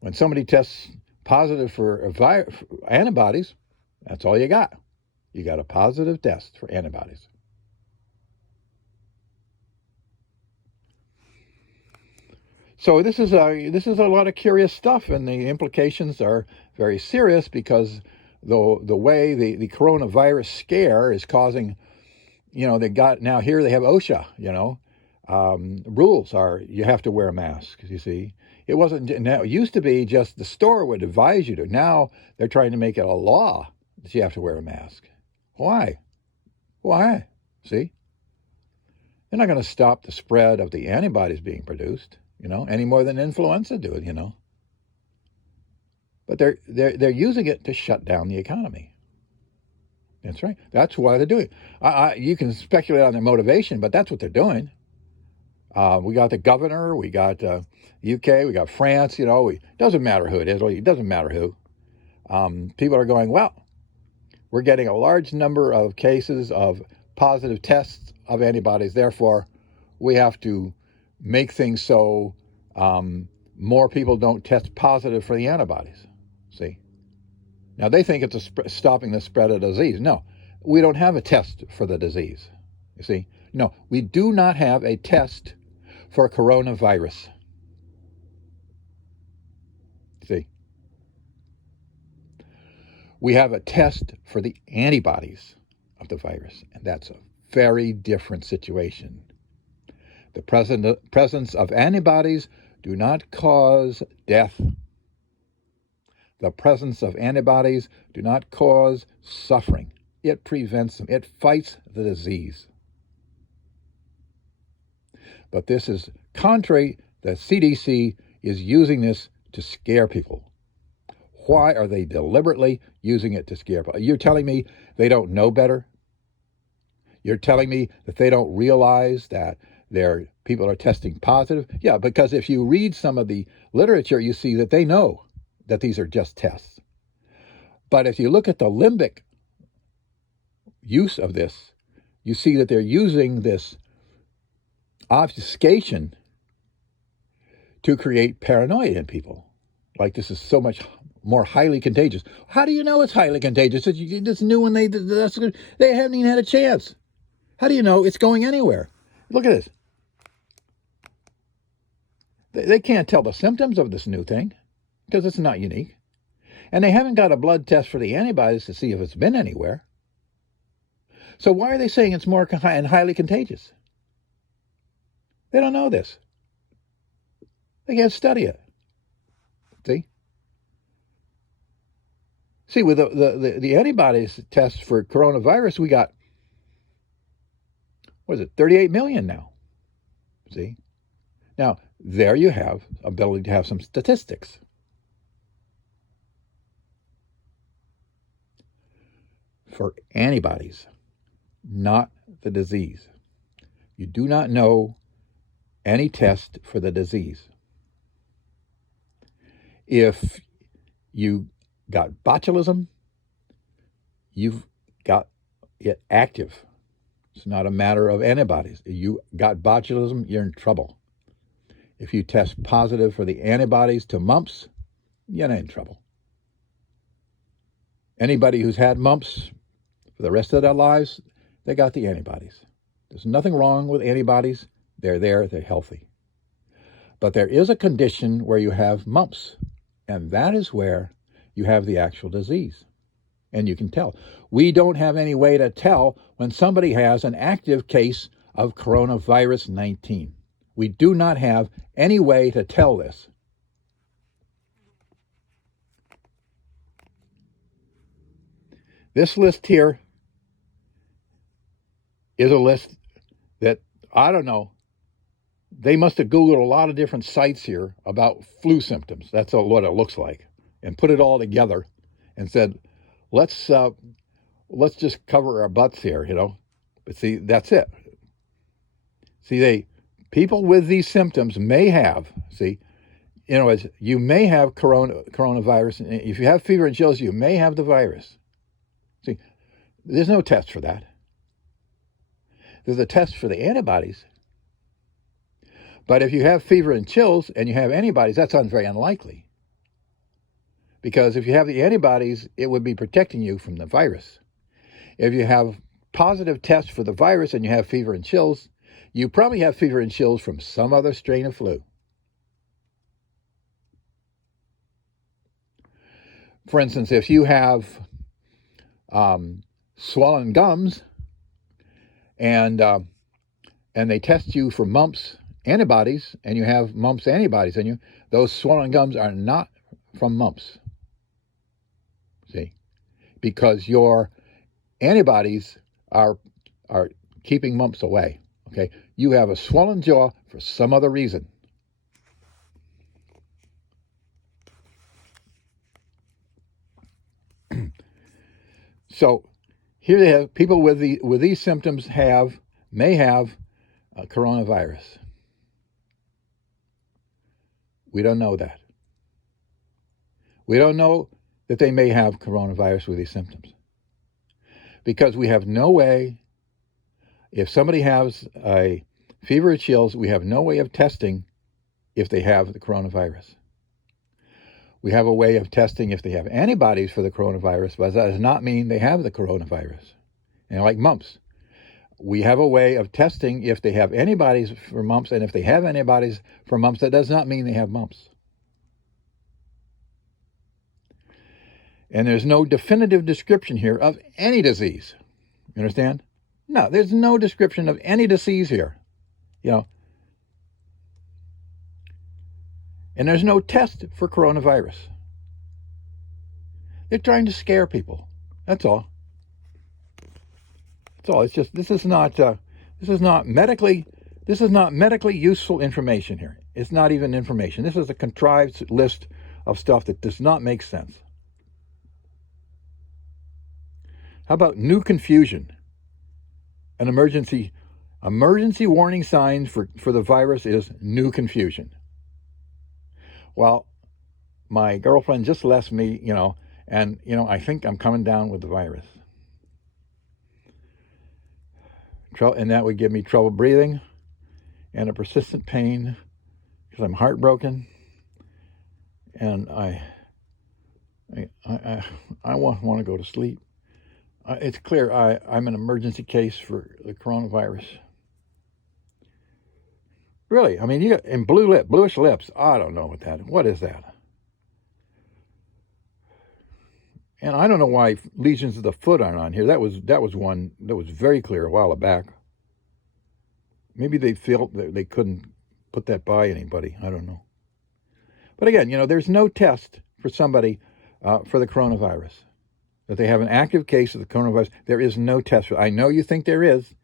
When somebody tests positive for antibodies, that's all you got. You got a positive test for antibodies. So this is a lot of curious stuff, and the implications are very serious because the way the coronavirus scare is causing, they have OSHA, rules are you have to wear a mask, you see. It used to be just the store would advise you to. Now they're trying to make it a law that you have to wear a mask. Why? Why? See? They're not going to stop the spread of the antibodies being produced, any more than influenza do, But they're using it to shut down the economy. That's right. That's why they're doing it. You can speculate on their motivation, but that's what they're doing. We got the governor, we got UK, we got France, it doesn't matter who it is, it doesn't matter who. People are going, well, we're getting a large number of cases of positive tests of antibodies, therefore we have to make things so more people don't test positive for the antibodies, see? Now they think it's stopping the spread of disease. No, we don't have a test for the disease, you see? No, we do not have a test for coronavirus. See, we have a test for the antibodies of the virus, and that's a very different situation. The presence of antibodies do not cause death. The presence of antibodies do not cause suffering. It prevents them. It fights the disease. But this is contrary. The CDC is using this to scare people. Why are they deliberately using it to scare people? You're telling me they don't know better? You're telling me that they don't realize that their people are testing positive? Yeah, because if you read some of the literature, you see that they know that these are just tests. But if you look at the limbic use of this, you see that they're using this obfuscation to create paranoia in people. Like this is so much more highly contagious. How do you know it's highly contagious? It's new when they haven't even had a chance. How do you know it's going anywhere? Look at this. They can't tell the symptoms of this new thing because it's not unique. And they haven't got a blood test for the antibodies to see if it's been anywhere. So why are they saying it's more and highly contagious? They don't know this. They can't study it. See, with the antibodies test for coronavirus, we got, 38 million now. See? Now, there you have ability to have some statistics. For antibodies, not the disease. You do not know any test for the disease. If you got botulism, you've got it active. It's not a matter of antibodies. You got botulism, you're in trouble. If you test positive for the antibodies to mumps, you're not in trouble. Anybody who's had mumps For the rest of their lives, they got the antibodies. There's nothing wrong with antibodies. They're there, they're healthy. But there is a condition where you have mumps, and that is where you have the actual disease. And you can tell. We don't have any way to tell when somebody has an active case of coronavirus 19. We do not have any way to tell this. This list here is a list that, I don't know, they must have Googled a lot of different sites here about flu symptoms. That's what it looks like. And put it all together and said, let's just cover our butts here, you know. But see, that's it. See, people with these symptoms may have, in other words, you may have coronavirus. If you have fever and chills, you may have the virus. See, there's no test for that. There's a test for the antibodies. But if you have fever and chills and you have antibodies, that's very unlikely. Because if you have the antibodies, it would be protecting you from the virus. If you have positive tests for the virus and you have fever and chills, you probably have fever and chills from some other strain of flu. For instance, if you have swollen gums and they test you for mumps antibodies and you have mumps antibodies in you, those swollen gums are not from mumps. See? Because your antibodies are keeping mumps away. Okay? You have a swollen jaw for some other reason. So here they have people with these symptoms may have coronavirus. We don't know that. We don't know that they may have coronavirus with these symptoms because we have no way. If somebody has a fever or chills, we have no way of testing if they have the coronavirus. We have a way of testing if they have antibodies for the coronavirus, but that does not mean they have the coronavirus. And like mumps, we have a way of testing if they have antibodies for mumps, and if they have antibodies for mumps, that does not mean they have mumps. And there's no definitive description here of any disease. You understand? No, there's no description of any disease here. You know. And there's no test for coronavirus. They're trying to scare people. That's all. That's all. It's just this is not medically useful information here. It's not even information. This is a contrived list of stuff that does not make sense. How about new confusion? An emergency warning signs for the virus is new confusion. Well, my girlfriend just left me, and I think I'm coming down with the virus. And that would give me trouble breathing and a persistent pain because I'm heartbroken. And I want to go to sleep. It's clear I'm an emergency case for the coronavirus. Really, I mean, you got bluish lips. I don't know what is that? And I don't know why lesions of the foot aren't on here. That was one that was very clear a while back. Maybe they felt that they couldn't put that by anybody. I don't know. But again, there's no test for somebody for the coronavirus. That they have an active case of the coronavirus, there is no test. I know you think there is,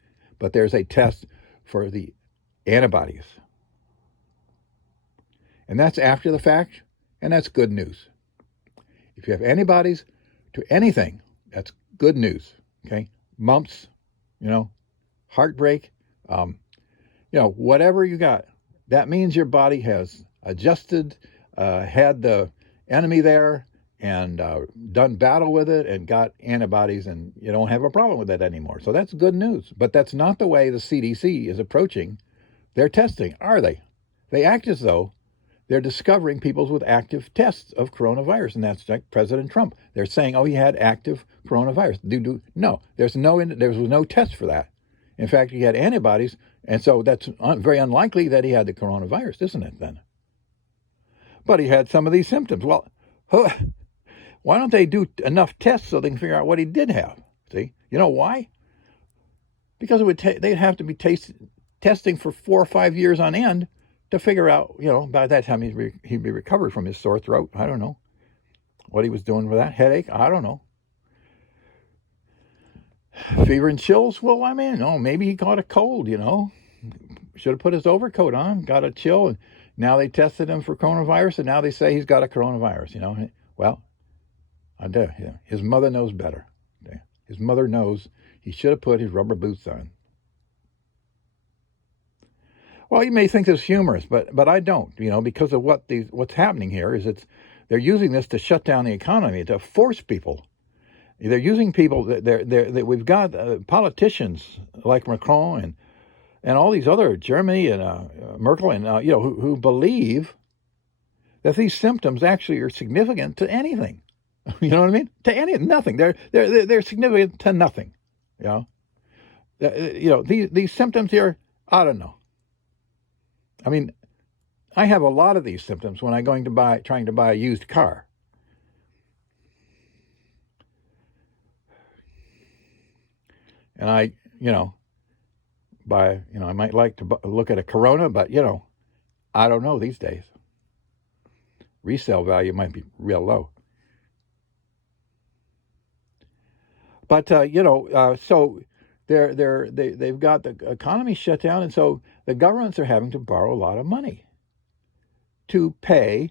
but there's a test for the antibodies. And that's after the fact, and that's good news. If you have antibodies to anything, that's good news, okay? Mumps, heartbreak, whatever you got, that means your body has adjusted, had the enemy there, and done battle with it and got antibodies, and you don't have a problem with that anymore. So that's good news. But that's not the way the CDC is approaching their testing, are they? They act as though they're discovering people with active tests of coronavirus, and that's like President Trump. They're saying, oh, he had active coronavirus. No, there was no test for that. In fact, he had antibodies, and so that's very unlikely that he had the coronavirus, isn't it, then? But he had some of these symptoms. Well, why don't they do enough tests so they can figure out what he did have? See? You know why? Because they'd have to be testing for 4 or 5 years on end to figure out, by that time he'd be recovered from his sore throat. I don't know what he was doing with that. Headache? I don't know. Fever and chills? Well, maybe he caught a cold, Should have put his overcoat on, got a chill, and now they tested him for coronavirus, and now they say he's got a coronavirus, Well, I do. Yeah. His mother knows better. His mother knows he should have put his rubber boots on. Well, you may think this is humorous, but I don't, because of what's happening here is they're using this to shut down the economy, to force people. They're using people. We've got politicians like Macron and all these other, Germany and Merkel and who believe that these symptoms actually are significant to anything. You know what I mean? To nothing. They're significant to nothing. These symptoms here, I don't know. I have a lot of these symptoms when I'm trying to buy a used car. And I might like to look at a Corona, but, I don't know these days. Resale value might be real low. But, so they've got the economy shut down, and so the governments are having to borrow a lot of money to pay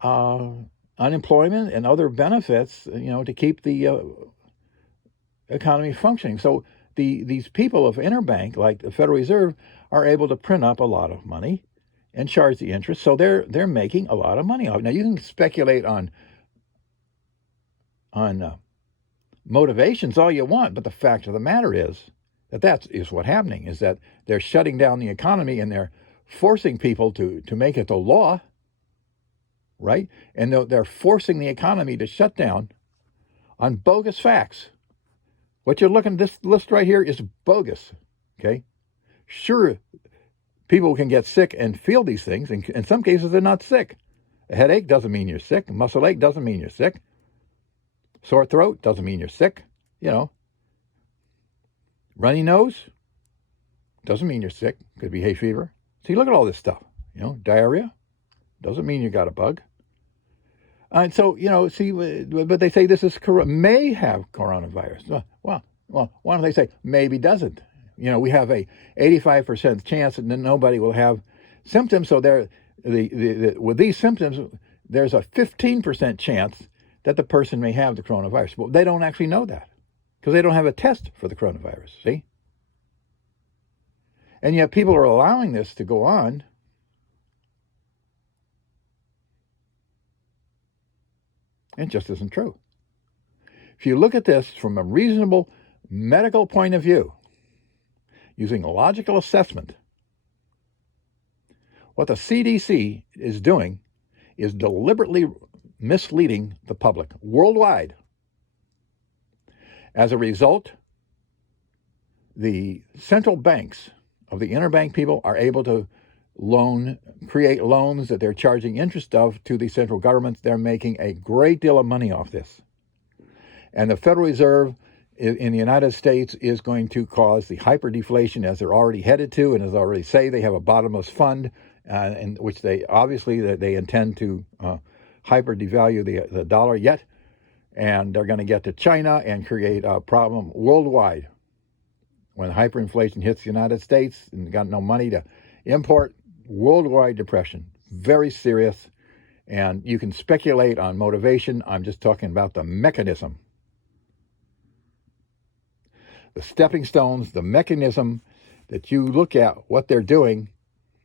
unemployment and other benefits, to keep the economy functioning. So these people of interbank, like the Federal Reserve, are able to print up a lot of money and charge the interest. So they're making a lot of money off. Now you can speculate on motivations all you want, but the fact of the matter is that is what's happening, is that they're shutting down the economy and they're forcing people to make it the law, right? And they're forcing the economy to shut down on bogus facts. What you're looking at, this list right here, is bogus, okay? Sure, people can get sick and feel these things, and in some cases they're not sick. A headache doesn't mean you're sick. A muscle ache doesn't mean you're sick. Sore throat doesn't mean you're sick, Runny nose doesn't mean you're sick. Could be hay fever. See, look at all this stuff. Diarrhea doesn't mean you got a bug. And so, but they say may have coronavirus. Well, why don't they say maybe doesn't? We have a 85% chance that nobody will have symptoms. So with these symptoms, there's a 15% chance that the person may have the coronavirus. Well, they don't actually know that because they don't have a test for the coronavirus, see? And yet people are allowing this to go on. It just isn't true. If you look at this from a reasonable medical point of view, using a logical assessment, what the CDC is doing is deliberately misleading the public worldwide. As a result, the central banks of the interbank people are able to create loans that they're charging interest of to the central governments. They're making a great deal of money off this. And the Federal Reserve in the United States is going to cause the hyperdeflation, as they're already headed to, and as I already say, they have a bottomless fund, in which they intend to hyper devalue the dollar yet, and they're going to get to China and create a problem worldwide. When hyperinflation hits the United States and got no money to import, worldwide depression, very serious, and you can speculate on motivation. I'm just talking about the mechanism. The stepping stones, the mechanism that you look at what they're doing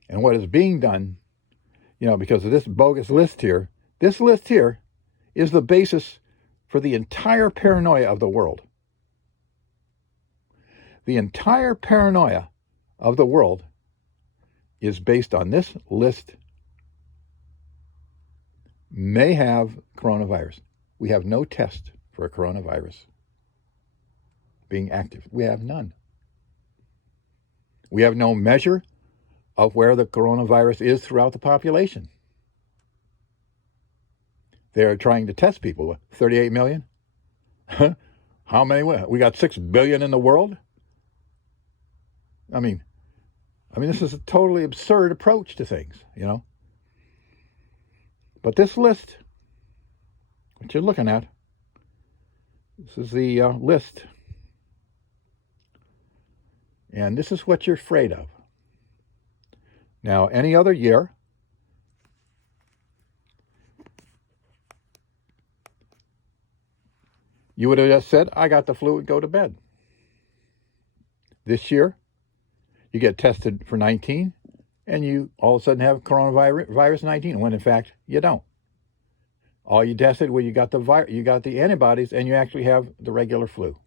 and what is being done, because of this bogus list here. This list here is the basis for the entire paranoia of the world. The entire paranoia of the world is based on this list may have coronavirus. We have no test for a coronavirus being active. We have none. We have no measure of where the coronavirus is throughout the population. They're trying to test people. 38 million? How many? We got 6 billion in the world? I mean, this is a totally absurd approach to things, But this list, what you're looking at, this is the list. And this is what you're afraid of. Now, any other year, you would have just said, I got the flu and go to bed. This year, you get tested for 19, and you all of a sudden have coronavirus 19, when in fact you don't. All you tested, well, you got the antibodies, and you actually have the regular flu,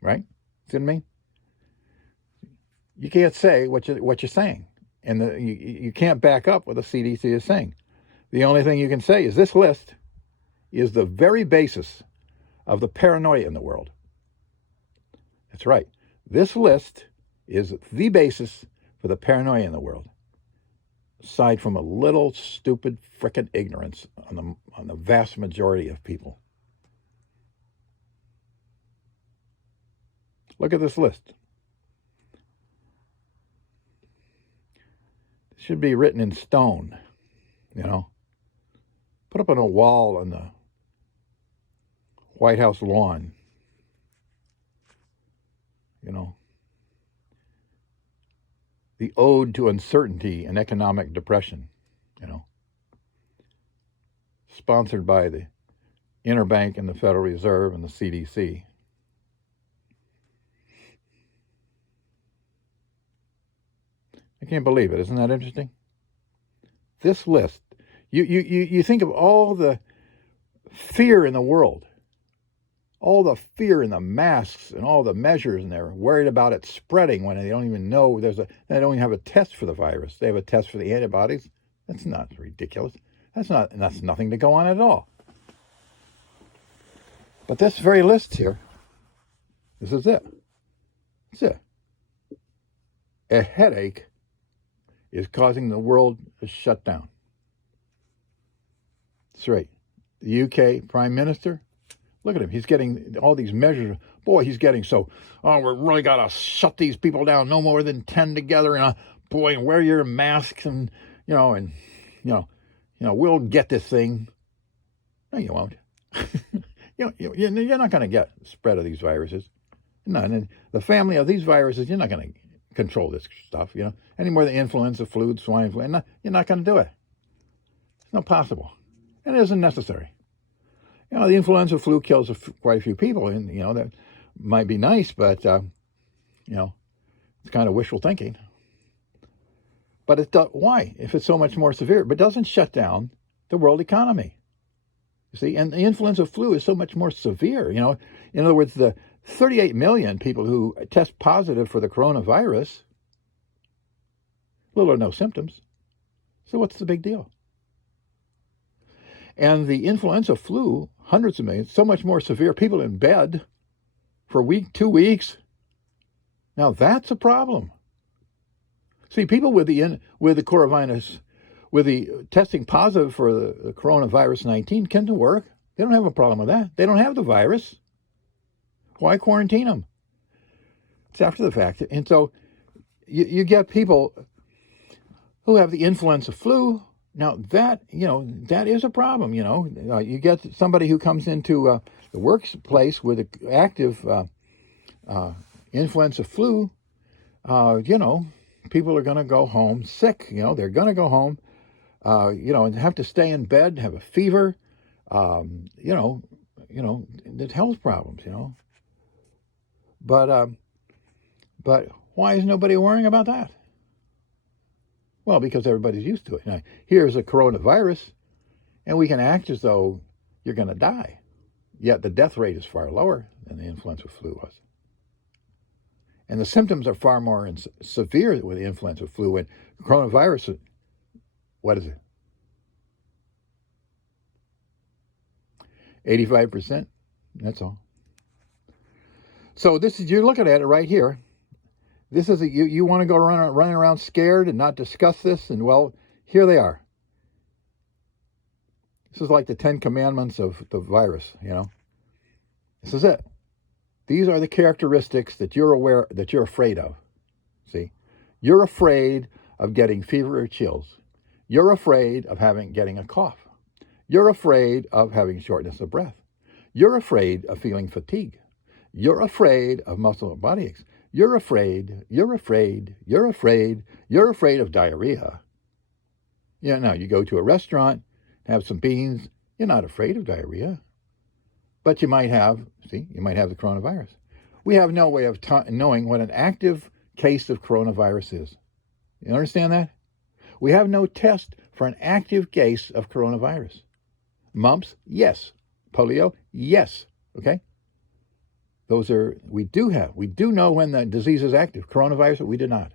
right? See what I mean? You can't say what you're saying, and you can't back up what the CDC is saying. The only thing you can say is this list is the very basis of the paranoia in the world. That's right. This list is the basis for the paranoia in the world, aside from a little stupid frickin' ignorance on the vast majority of people. Look at this list. It should be written in stone, Put up on a wall on the White House lawn, The ode to uncertainty and economic depression, Sponsored by the Interbank and the Federal Reserve and the CDC. I can't believe it. Isn't that interesting? This list, you think of all the fear in the world, all the fear in the masks and all the measures, and they're worried about it spreading when they don't even know they don't even have a test for the virus. They have a test for the antibodies. That's not ridiculous. That's nothing to go on at all. But this very list here, this is it. That's it. A headache is causing the world to shut down. That's right. The UK Prime Minister, look at him. He's getting all these measures. Boy, he's getting we really got to shut these people down. No more than 10 together. And and wear your masks and we'll get this thing. No, you won't. You're not going to get spread of these viruses. No, and the family of these viruses, you're not going to control this stuff, any more than influenza, flu, swine flu. You're not going to do it. It's not possible. And it isn't necessary. The influenza flu kills quite a few people, and, that might be nice, but, it's kind of wishful thinking. But why? If it's so much more severe, but it doesn't shut down the world economy. You see, and the influenza flu is so much more severe, In other words, the 38 million people who test positive for the coronavirus, little or no symptoms. So what's the big deal? And the influenza flu, hundreds of millions, so much more severe, people in bed for a week, 2 weeks. Now that's a problem. See, people with the coronavirus, with the testing positive for the coronavirus 19 can work. They don't have a problem with that. They don't have the virus. Why quarantine them? It's after the fact. And so you get people who have the influenza flu. Now that is a problem. You get somebody who comes into the workplace with an active influenza flu. People are going to go home sick. They're going to go home. And have to stay in bed, have a fever. There's health problems. But why is nobody worrying about that? Well, because everybody's used to it. Now, here's a coronavirus, and we can act as though you're going to die. Yet the death rate is far lower than the influenza flu was. And the symptoms are far more severe with the influenza flu. And coronavirus, what is it? 85%. That's all. So this is, you're looking at it right here. This is you want to go running around scared and not discuss this, and well, here they are. This is like the 10 commandments of the virus, This is it. These are the characteristics that you're afraid of. See? You're afraid of getting fever or chills. You're afraid of getting a cough. You're afraid of having shortness of breath. You're afraid of feeling fatigue. You're afraid of muscle and body aches. You're afraid of diarrhea. Now you go to a restaurant, have some beans, you're not afraid of diarrhea. But you might have the coronavirus. We have no way of knowing what an active case of coronavirus is. You understand that? We have no test for an active case of coronavirus. Mumps, yes. Polio, yes. Okay? We do know when the disease is active. Coronavirus, we do not.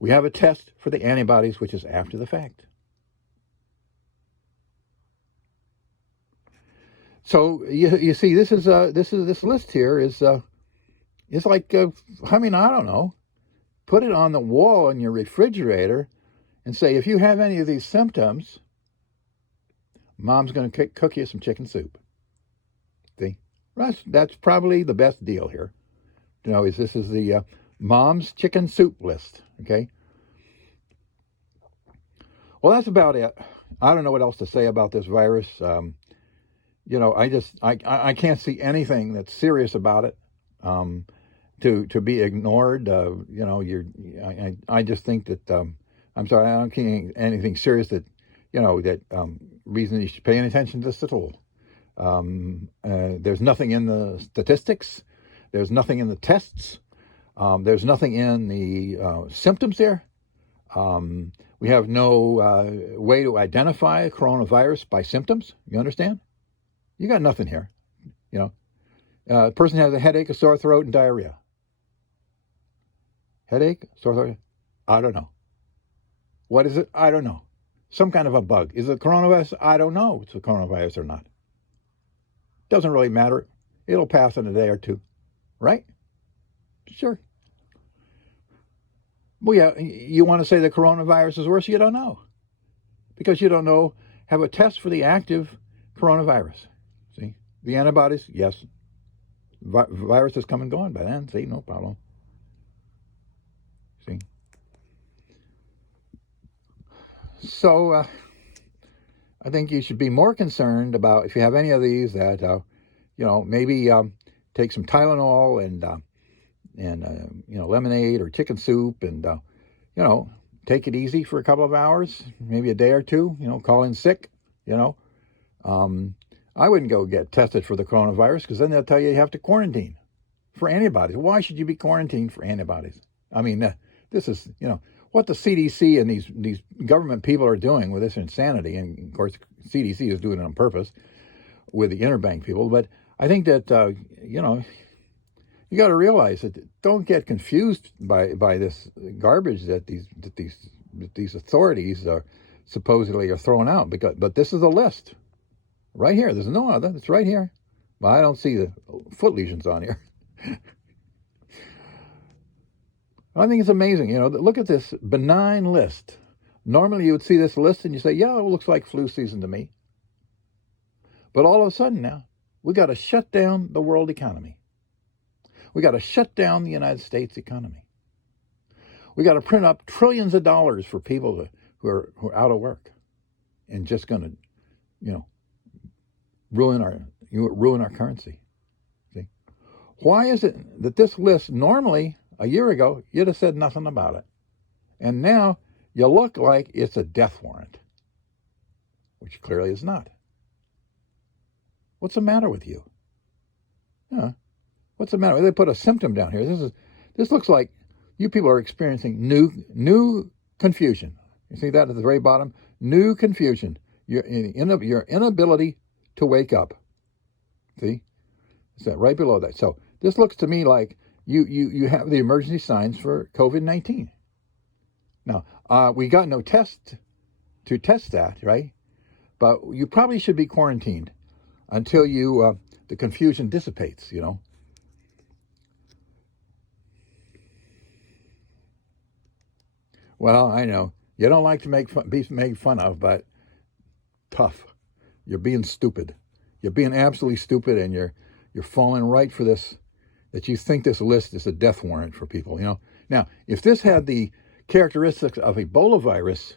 We have a test for the antibodies, which is after the fact. So you see, this list here is like I don't know. Put it on the wall in your refrigerator, and say, if you have any of these symptoms, Mom's going to cook you some chicken soup. See, that's probably the best deal here. This is the Mom's chicken soup list. Okay. Well, that's about it. I don't know what else to say about this virus. I can't see anything that's serious about it to be ignored. I just think that I'm sorry, I don't see anything serious that reason you should pay any attention to this at all. There's nothing in the statistics. There's nothing in the tests. There's nothing in the symptoms there. We have no way to identify coronavirus by symptoms. You understand? You got nothing here. A person has a headache, a sore throat, and diarrhea. Headache, sore throat, I don't know. What is it? I don't know. Some kind of a bug. Is it coronavirus? I don't know if it's a coronavirus or not. Doesn't really matter. It'll pass in a day or two. Right? Sure. Well, yeah, you want to say the coronavirus is worse? You don't know. Because you don't have a test for the active coronavirus. See? The antibodies, yes. Virus has come and gone by then. See, no problem. See? So, I think you should be more concerned about, if you have any of these, that, maybe take some Tylenol and lemonade or chicken soup and, take it easy for a couple of hours, maybe a day or two, call in sick, I wouldn't go get tested for the coronavirus, because then they'll tell you have to quarantine for antibodies. Why should you be quarantined for antibodies? I mean, this is, what the CDC and these government people are doing with this insanity. And of course, CDC is doing it on purpose with the interbank people. But I think that, you got to realize that don't get confused by this garbage that these authorities are supposedly throwing out. But this is a list right here. There's no other. It's right here. Well, I don't see the foot lesions on here. I think it's amazing. Look at this benign list. Normally you would see this list and you say, yeah, it looks like flu season to me. But all of a sudden now, we got to shut down the world economy. We got to shut down the United States economy. We got to print up trillions of dollars for people who are out of work, and just going to, ruin our currency. See, why is it that this list normally a year ago you'd have said nothing about it, and now you look like it's a death warrant, which clearly is not? What's the matter with you? What's the matter? They put a symptom down here. This looks like you people are experiencing new confusion. You see that at the very bottom? New confusion. Your inability to wake up. See? It's that right below that. So this looks to me like you have the emergency signs for COVID-19. Now, we got no test to test that, right? but you probably should be quarantined until the confusion dissipates, Well, I know you don't like to be made fun of, but tough. You're being stupid. You're being absolutely stupid, and you're falling right for this. That you think this list is a death warrant for people. Now, if this had the characteristics of Ebola virus,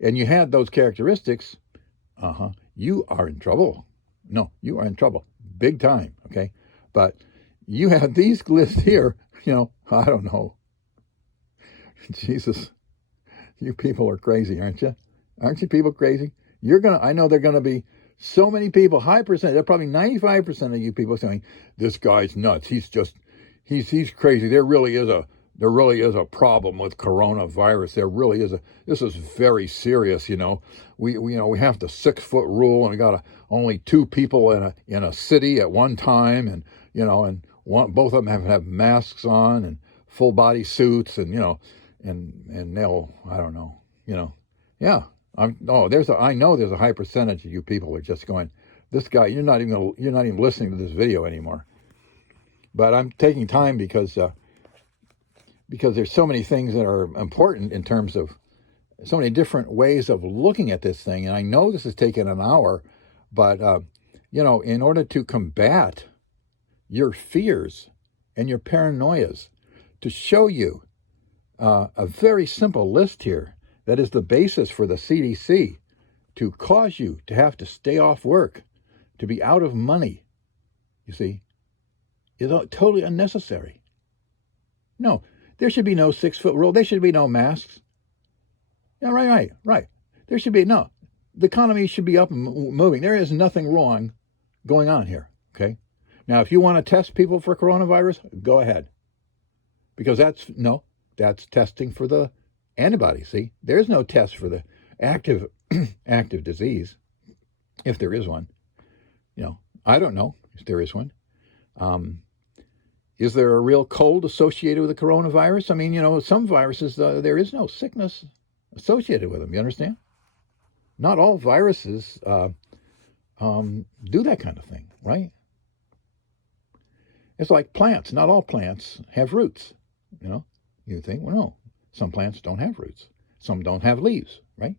and you had those characteristics, you are in trouble. No, you are in trouble, big time. Okay, but you have these lists here. I don't know. Jesus, you people are crazy, aren't you? Aren't you people crazy? I know there are gonna be so many people, high percent, they're probably 95% of you people saying, this guy's nuts. He's crazy. There really is a problem with coronavirus. This is very serious, We have the 6-foot rule, and we got only 2 people in a city at one time, and both of them have masks on and full body suits, and and they'll, I don't know, yeah. I know there's a high percentage of you people are just going, this guy, you're not even listening to this video anymore. But I'm taking time because there's so many things that are important in terms of so many different ways of looking at this thing. And I know this has taken an hour, but in order to combat your fears and your paranoias, to show you a very simple list here that is the basis for the CDC to cause you to have to stay off work, to be out of money, you see, is totally unnecessary. No, there should be no 6-foot rule. There should be no masks. Yeah, right. There should be no. The economy should be up and moving. There is nothing wrong going on here, okay? Now, if you want to test people for coronavirus, go ahead. Because that's testing for the antibodies, see? There's no test for the active disease, if there is one. I don't know if there is one. Is there a real cold associated with the coronavirus? I mean, some viruses, there is no sickness associated with them, you understand? Not all viruses do that kind of thing, right? It's like plants. Not all plants have roots, You think, well, no. Some plants don't have roots. Some don't have leaves, right?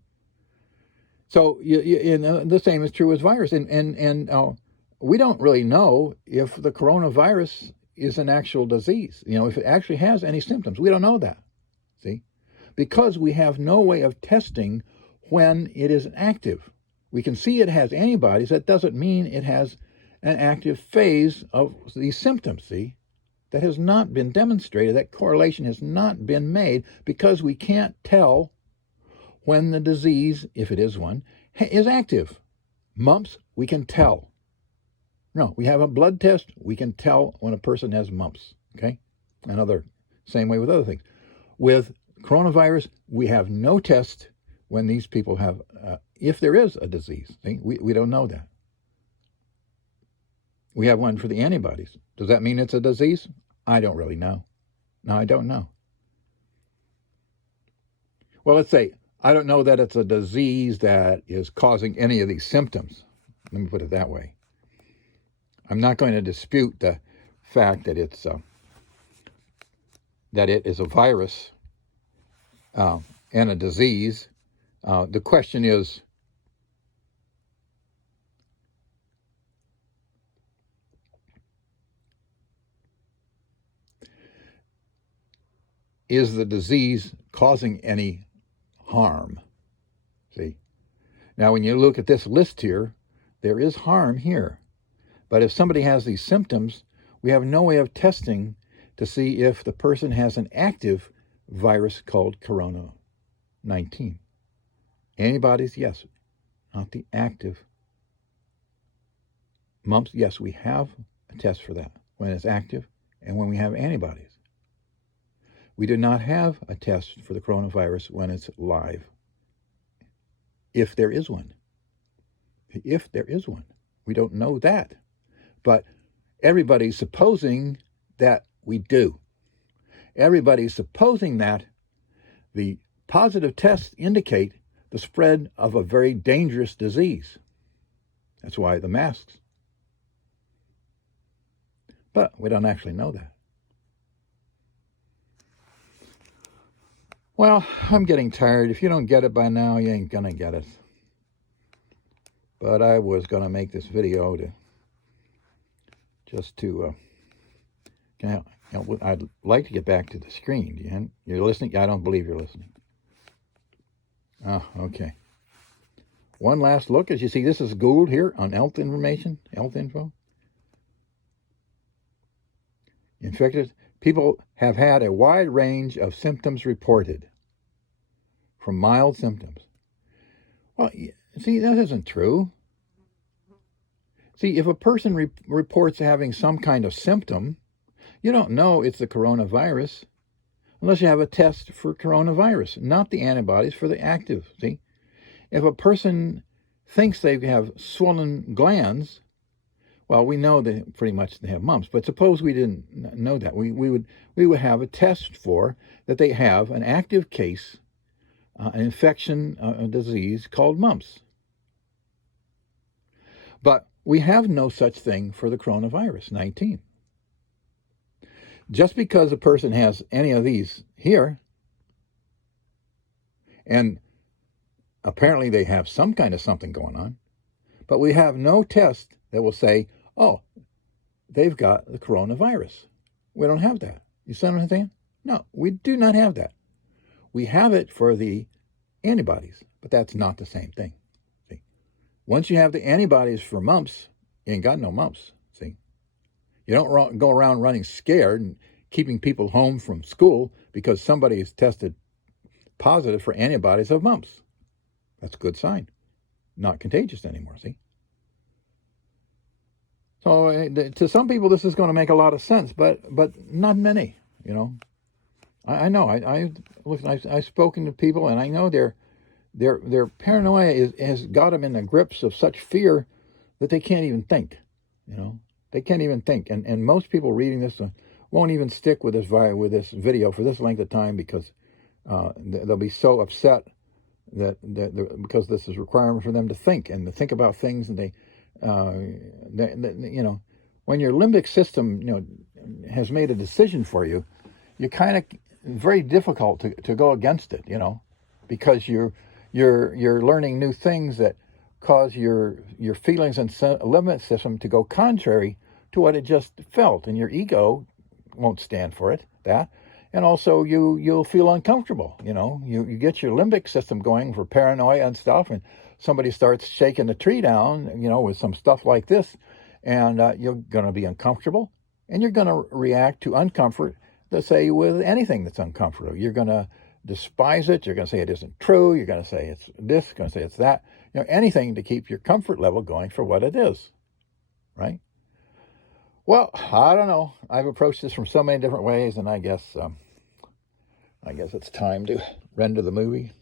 So the same is true with virus. And we don't really know if the coronavirus is an actual disease, if it actually has any symptoms. We don't know that, see? Because we have no way of testing when it is active. We can see it has antibodies. That doesn't mean it has an active phase of these symptoms, see? That has not been demonstrated. That correlation has not been made because we can't tell when the disease, if it is one, is active. Mumps, we can tell. No, we have a blood test. We can tell when a person has mumps, okay? Same way with other things. With coronavirus, we have no test when these people have, if there is a disease. See? We don't know that. We have one for the antibodies. Does that mean it's a disease? I don't really know. No, I don't know. Well, let's say, I don't know that it's a disease that is causing any of these symptoms. Let me put it that way. I'm not going to dispute the fact that it is a virus and a disease. The question is the disease causing any harm? See? Now, when you look at this list here, there is harm here. But if somebody has these symptoms, we have no way of testing to see if the person has an active virus called Corona-19. Antibodies, yes, not the active. Mumps, yes, we have a test for that when it's active and when we have antibodies. We do not have a test for the coronavirus when it's live. If there is one. If there is one. We don't know that. But everybody's supposing that we do. Everybody's supposing that the positive tests indicate the spread of a very dangerous disease. That's why the masks. But we don't actually know that. Well, I'm getting tired. If you don't get it by now, you ain't gonna get it. But I was gonna make this video I'd like to get back to the screen. You're listening? I don't believe you're listening. Oh, okay. One last look. As you see, this is Gould here on health information, health info. Infected people have had a wide range of symptoms reported, from mild symptoms. Well, see, that isn't true. See, if a person reports having some kind of symptom, you don't know it's the coronavirus unless you have a test for coronavirus, not the antibodies for the active. See, if a person thinks they have swollen glands, well, we know that pretty much they have mumps. But suppose we didn't know that. We would have a test for that they have an active case, an infection, a disease called mumps. But we have no such thing for the coronavirus 19. Just because a person has any of these here, and apparently they have some kind of something going on, but we have no test that will say, oh, they've got the coronavirus. We don't have that. You see what I'm saying? No, we do not have that. We have it for the antibodies, but that's not the same thing. See, once you have the antibodies for mumps, you ain't got no mumps. See, you don't go around running scared and keeping people home from school because somebody is tested positive for antibodies of mumps. That's a good sign. Not contagious anymore, see? So to some people, this is going to make a lot of sense, but not many, I know. I've spoken to people, and I know their paranoia has got them in the grips of such fear that they can't even think. They can't even think. And most people reading this won't even stick with this video for this length of time because they'll be so upset because this is a requirement for them to think and to think about things, and they when your limbic system has made a decision for you, you're kind of very difficult to go against it, because you're learning new things that cause your feelings and limbic system to go contrary to what it just felt, and your ego won't stand for it. And also you'll feel uncomfortable. You get your limbic system going for paranoia and stuff, and somebody starts shaking the tree down, with some stuff like this, and you're going to be uncomfortable, and you're going to react to uncomfort, let's say, with anything that's uncomfortable. You're going to despise it. You're going to say it isn't true. You're going to say it's this. You're going to say it's that. Anything to keep your comfort level going for what it is, right? Well, I don't know. I've approached this from so many different ways, and I guess it's time to render the movie.